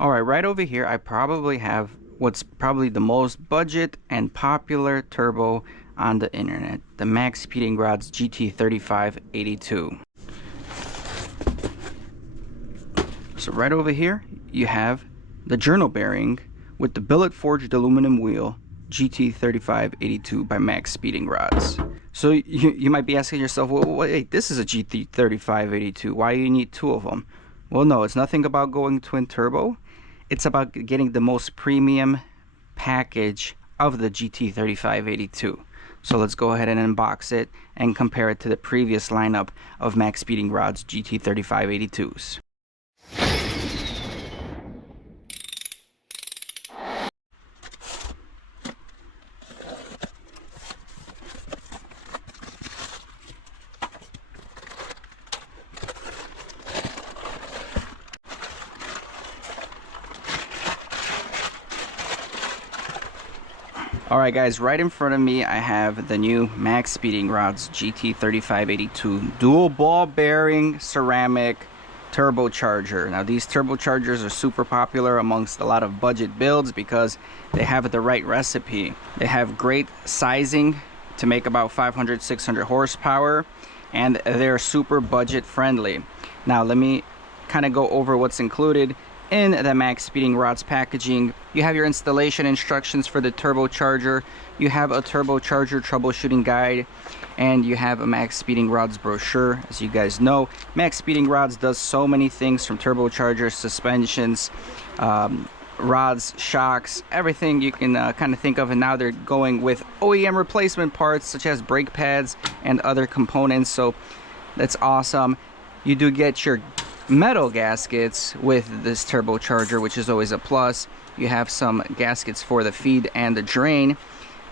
All right over here I probably have what's probably the most budget and popular turbo on the internet, the MaXPeedingRods GT3582. So right over here you have the journal bearing with the billet forged aluminum wheel GT3582 by MaXPeedingRods. So you might be asking yourself, well, wait, this is a GT3582, why do you need two of them? Well, no, it's nothing about going twin turbo. It's about getting the most premium package of the GT3582. So let's go ahead and unbox it and compare it to the previous lineup of MaXPeedingRods GT3582s. Alright guys, right in front of me I have the new MaXPeedingRods GT3582 dual ball bearing ceramic turbocharger. Now these turbochargers are super popular amongst a lot of budget builds because they have the right recipe. They have great sizing to make about 500-600 horsepower, and they're super budget friendly. Now let me kind of go over what's included in the MaXPeedingRods packaging. You have your installation instructions for the turbocharger, you have a turbocharger troubleshooting guide, and you have a MaXPeedingRods brochure. As you guys know, MaXPeedingRods does so many things, from turbochargers, suspensions, rods, shocks, everything you can kind of think of, and now they're going with OEM replacement parts such as brake pads and other components, so that's awesome. You do get your metal gaskets with this turbocharger, which is always a plus. You have some gaskets for the feed and the drain.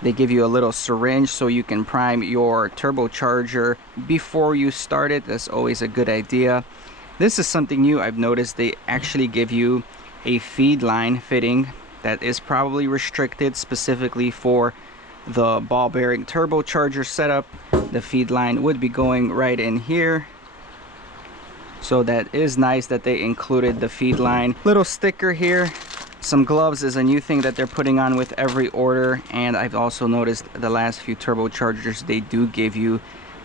They give you a little syringe so you can prime your turbocharger before you start it. That's always a good idea. This is something new I've noticed. They actually give you a feed line fitting that is probably restricted specifically for the ball bearing turbocharger setup. The feed line would be going right in here. So that is nice that they included the feed line. Little sticker here. Some gloves is a new thing that they're putting on with every order, and I've also noticed the last few turbochargers they do give you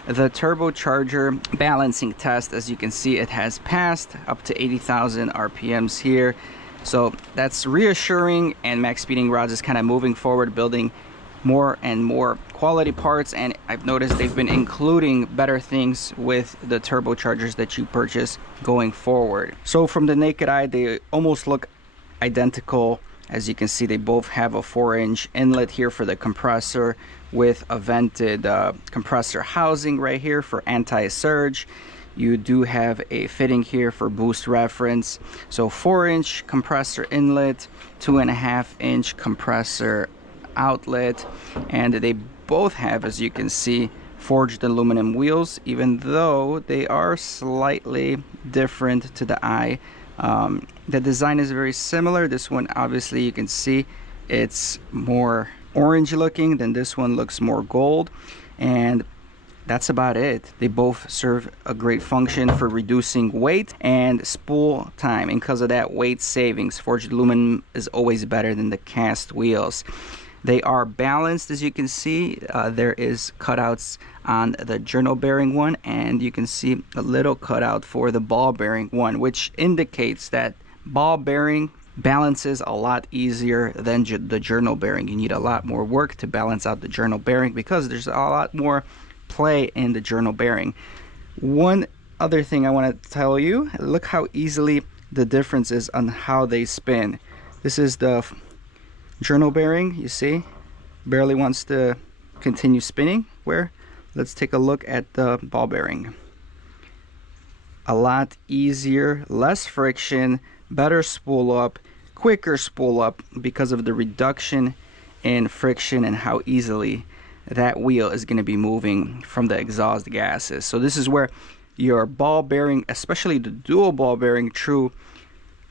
the turbocharger balancing test. As you can see, it has passed up to 80,000 RPMs here, so that's reassuring, and MaXPeedingRods is kind of moving forward, building more and more quality parts, and I've noticed they've been including better things with the turbochargers that you purchase going forward. So from the naked eye, they almost look identical. As you can see, they both have a 4-inch inlet here for the compressor with a vented compressor housing right here for anti-surge. You do have a fitting here for boost reference. So 4-inch compressor inlet, 2.5-inch compressor outlet, and they both have, as you can see, forged aluminum wheels, even though they are slightly different to the eye. The design is very similar. This one, obviously, you can see it's more orange looking, than this one looks more gold, and that's about it. They both serve a great function for reducing weight and spool time, and because of that weight savings, forged aluminum is always better than the cast wheels. They are balanced, as you can see. There is cutouts on the journal bearing one, and you can see a little cutout for the ball bearing one, which indicates that ball bearing balances a lot easier than the journal bearing. You need a lot more work to balance out the journal bearing because there's a lot more play in the journal bearing. One other thing I want to tell you, look how easily the difference is on how they spin. This is the journal bearing, you see, barely wants to continue spinning. Where, let's take a look at the ball bearing. A lot easier, less friction, better spool up, quicker spool up because of the reduction in friction and how easily that wheel is going to be moving from the exhaust gases. So this is where your ball bearing, especially the dual ball bearing true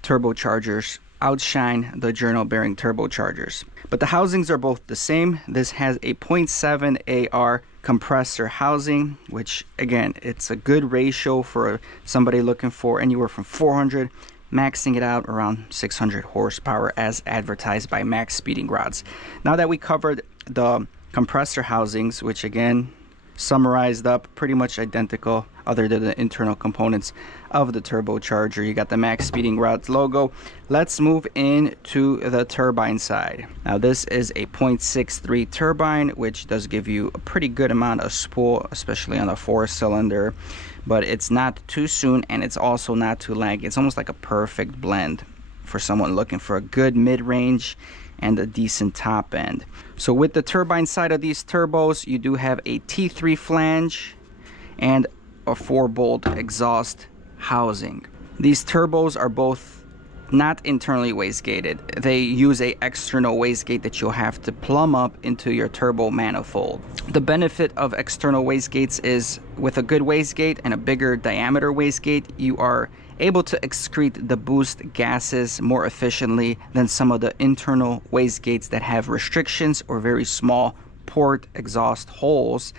turbochargers, outshine the journal bearing turbochargers. But the housings are both the same. This has a 0.7 AR compressor housing, which again, it's a good ratio for somebody looking for anywhere from 400 maxing it out around 600 horsepower as advertised by MaXPeedingRods. Now that we covered the compressor housings, which again summarized up pretty much identical other than the internal components of the turbocharger, you got the MaXPeedingRods logo. Let's move into the turbine side. Now this is a 0.63 turbine, which does give you a pretty good amount of spool, especially on a 4-cylinder, but it's not too soon and it's also not too laggy. It's almost like a perfect blend for someone looking for a good mid-range and a decent top end. So with the turbine side of these turbos, you do have a T3 flange and a 4-bolt exhaust housing. These turbos are both not internally wastegated. They use a external wastegate that you'll have to plumb up into your turbo manifold. The benefit of external wastegates is with a good wastegate and a bigger diameter wastegate, you are able to excrete the boost gases more efficiently than some of the internal wastegates that have restrictions or very small port exhaust holes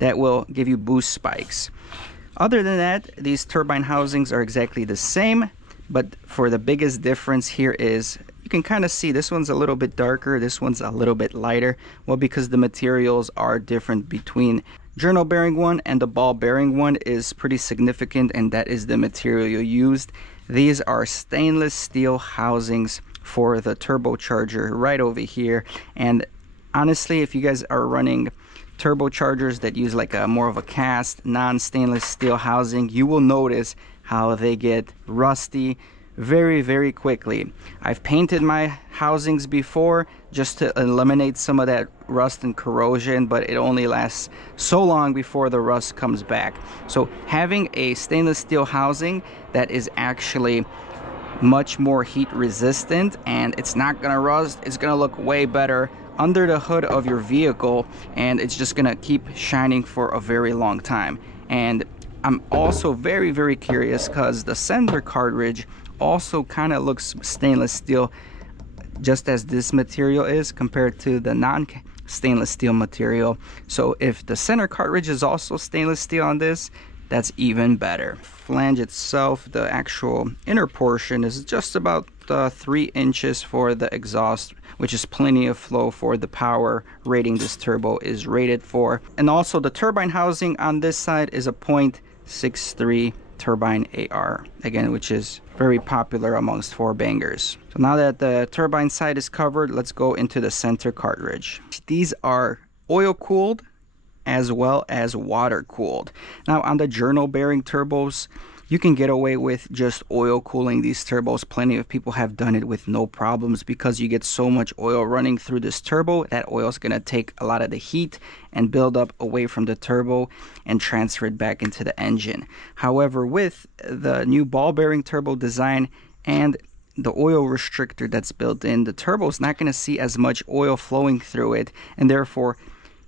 that will give you boost spikes. Other than that, these turbine housings are exactly the same, but for the biggest difference here is you can kind of see this one's a little bit darker, this one's a little bit lighter. Well, because the materials are different between journal bearing one and the ball bearing one is pretty significant, and that is the material used. These are stainless steel housings for the turbocharger right over here, and honestly, if you guys are running turbochargers that use like a more of a cast non-stainless steel housing, you will notice how they get rusty very quickly. I've painted my housings before just to eliminate some of that rust and corrosion, but it only lasts so long before the rust comes back. So having a stainless steel housing that is actually much more heat resistant and it's not gonna rust, it's gonna look way better under the hood of your vehicle, and it's just gonna keep shining for a very long time. And I'm also very curious because the sender cartridge also kind of looks stainless steel, just as this material is compared to the non-stainless steel material. So if the center cartridge is also stainless steel on this, that's even better. Flange itself, the actual inner portion, is just about 3 inches for the exhaust, which is plenty of flow for the power rating this turbo is rated for. And also the turbine housing on this side is a 0.63 Turbine AR, again, which is very popular amongst 4-bangers. So now that the turbine side is covered, let's go into the center cartridge. These are oil cooled as well as water cooled. Now on the journal bearing turbos, you can get away with just oil cooling these turbos. Plenty of people have done it with no problems because you get so much oil running through this turbo. That oil is going to take a lot of the heat and build up away from the turbo and transfer it back into the engine. However, with the new ball bearing turbo design and the oil restrictor that's built in, the turbo is not going to see as much oil flowing through it, and therefore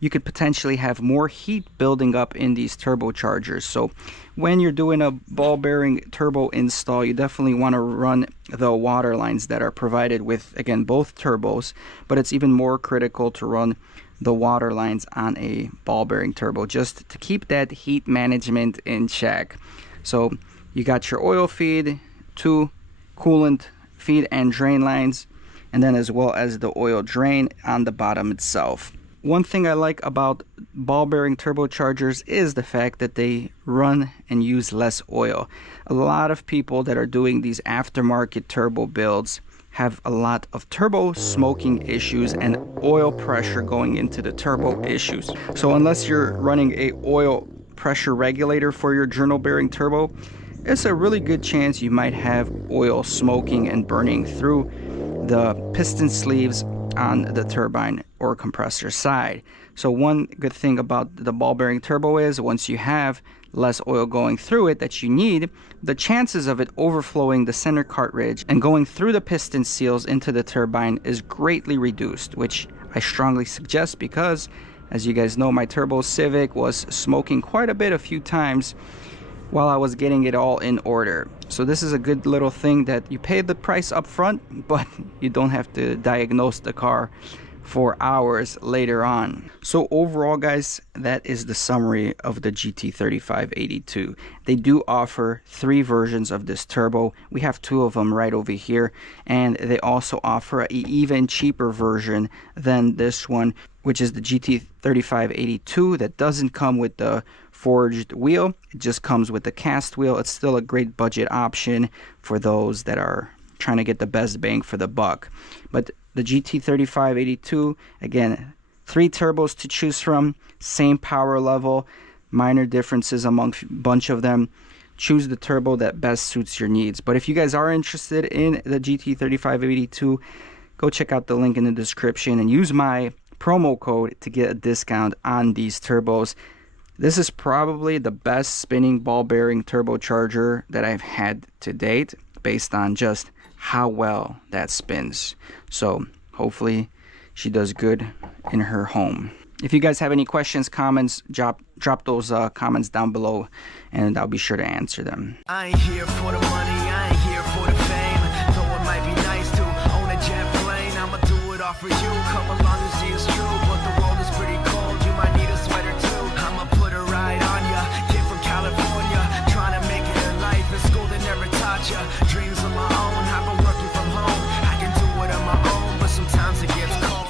you could potentially have more heat building up in these turbochargers. So when you're doing a ball bearing turbo install, you definitely want to run the water lines that are provided with, again, both turbos, but it's even more critical to run the water lines on a ball bearing turbo just to keep that heat management in check. So you got your oil feed, 2 coolant feed and drain lines, and then as well as the oil drain on the bottom itself. One thing I like about ball bearing turbochargers is the fact that they run and use less oil. A lot of people that are doing these aftermarket turbo builds have a lot of turbo smoking issues and oil pressure going into the turbo issues. So unless you're running a oil pressure regulator for your journal bearing turbo, it's a really good chance you might have oil smoking and burning through the piston sleeves on the turbine or compressor side. So one good thing about the ball bearing turbo is once you have less oil going through it that you need, the chances of it overflowing the center cartridge and going through the piston seals into the turbine is greatly reduced, which I strongly suggest because, as you guys know, my Turbo Civic was smoking quite a bit a few times while I was getting it all in order. So this is a good little thing that you pay the price up front, but you don't have to diagnose the car for hours later on. So overall, guys, that is the summary of the GT3582. They do offer 3 versions of this turbo. We have 2 of them right over here, and they also offer an even cheaper version than this one, which is the GT3582 that doesn't come with the forged wheel. It just comes with the cast wheel. It's still a great budget option for those that are trying to get the best bang for the buck. But the GT3582, again, 3 turbos to choose from, same power level, minor differences among a bunch of them. Choose the turbo that best suits your needs. But if you guys are interested in the GT3582, go check out the link in the description and use my promo code to get a discount on these turbos. This is probably the best spinning ball bearing turbocharger that I've had to date, based on just how well that spins. So hopefully she does good in her home. If you guys have any questions, comments, drop those comments down below, and I'll be sure to answer them. I ain't here for the money, I ain't here for the fame. Though it might be nice to own a jet plane, I'ma do it all for you. Come along and see us.